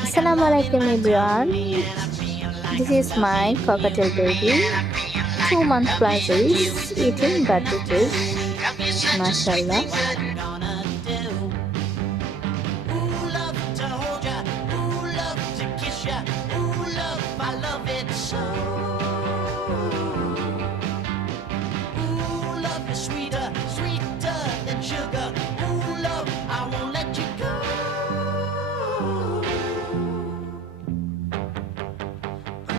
Assalamualaikum everyone. This is my cockatiel baby. 2 months plus is eating birthday cake. Mashallah.